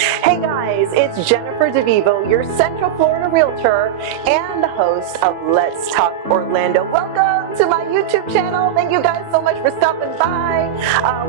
Hey guys, it's Jennifer DeVivo, your Central Florida Realtor and the host of Let's Talk Orlando. Welcome to my YouTube channel. Thank you guys so much for stopping by.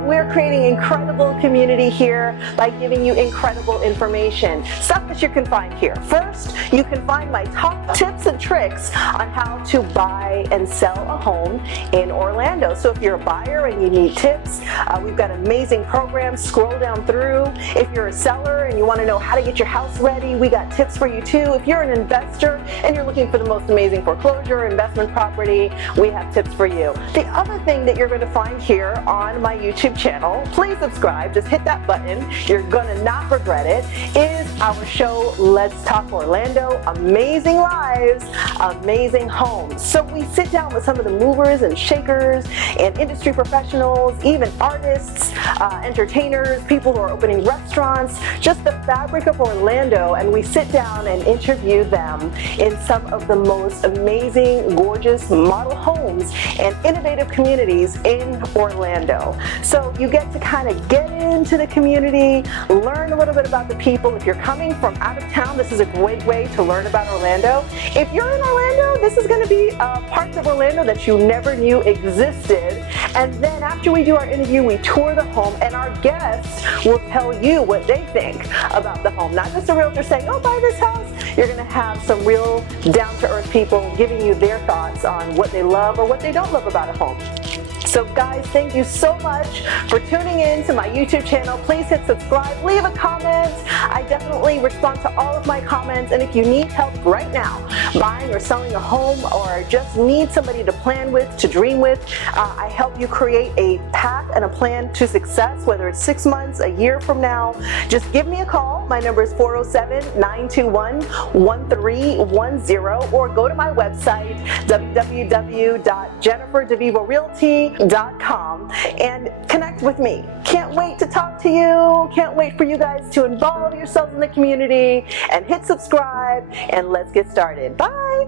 We're creating incredible community here by giving you incredible information, stuff that you can find here. First, you can find my top tips and tricks on how to buy and sell a home in Orlando. So if you're a buyer and you need tips, we've got amazing programs. Scroll down through. If you're a seller and you want to know how to get your house ready, we got tips for you too. If you're an investor and you're looking for the most amazing foreclosure investment property, we have tips for you. The other thing that you're going to find here on my YouTube channel, please subscribe, just hit that button, you're going to not regret it, is our show Let's Talk Orlando. Amazing lives, amazing homes. So we sit down with some of the movers and shakers and industry professionals, even artists, entertainers, people who are opening restaurants, just the fabric of Orlando, and we sit down and interview them in some of the most amazing, gorgeous model homes and innovative communities in Orlando. So you get to kind of get into the community, learn a little bit about the people. If you're coming from out of town, this is a great way to learn about Orlando. If you're in Orlando, this is going to be parts of Orlando that you never knew existed. And then after we do our interview, we tour the home and our guests will tell you what they think about the home. Not just a realtor saying, oh, buy this house. You're going to have some real down-to-earth people giving you their thoughts on what they love or what they don't love about a home. So guys, thank you so much for tuning in to my YouTube channel. Please hit subscribe, leave a comment. I definitely respond to all of my comments. And if you need help right now, buying or selling a home, or just need somebody to plan with, to dream with, I help you create a path and a plan to success, whether it's 6 months, a year from now. Just give me a call. My number is 407-921-1310, or go to my website, www.jenniferdevivorealty.com, and connect with me. Can't wait to talk to you. Can't wait for you guys to involve yourselves in the community and hit subscribe, and let's get started. Bye.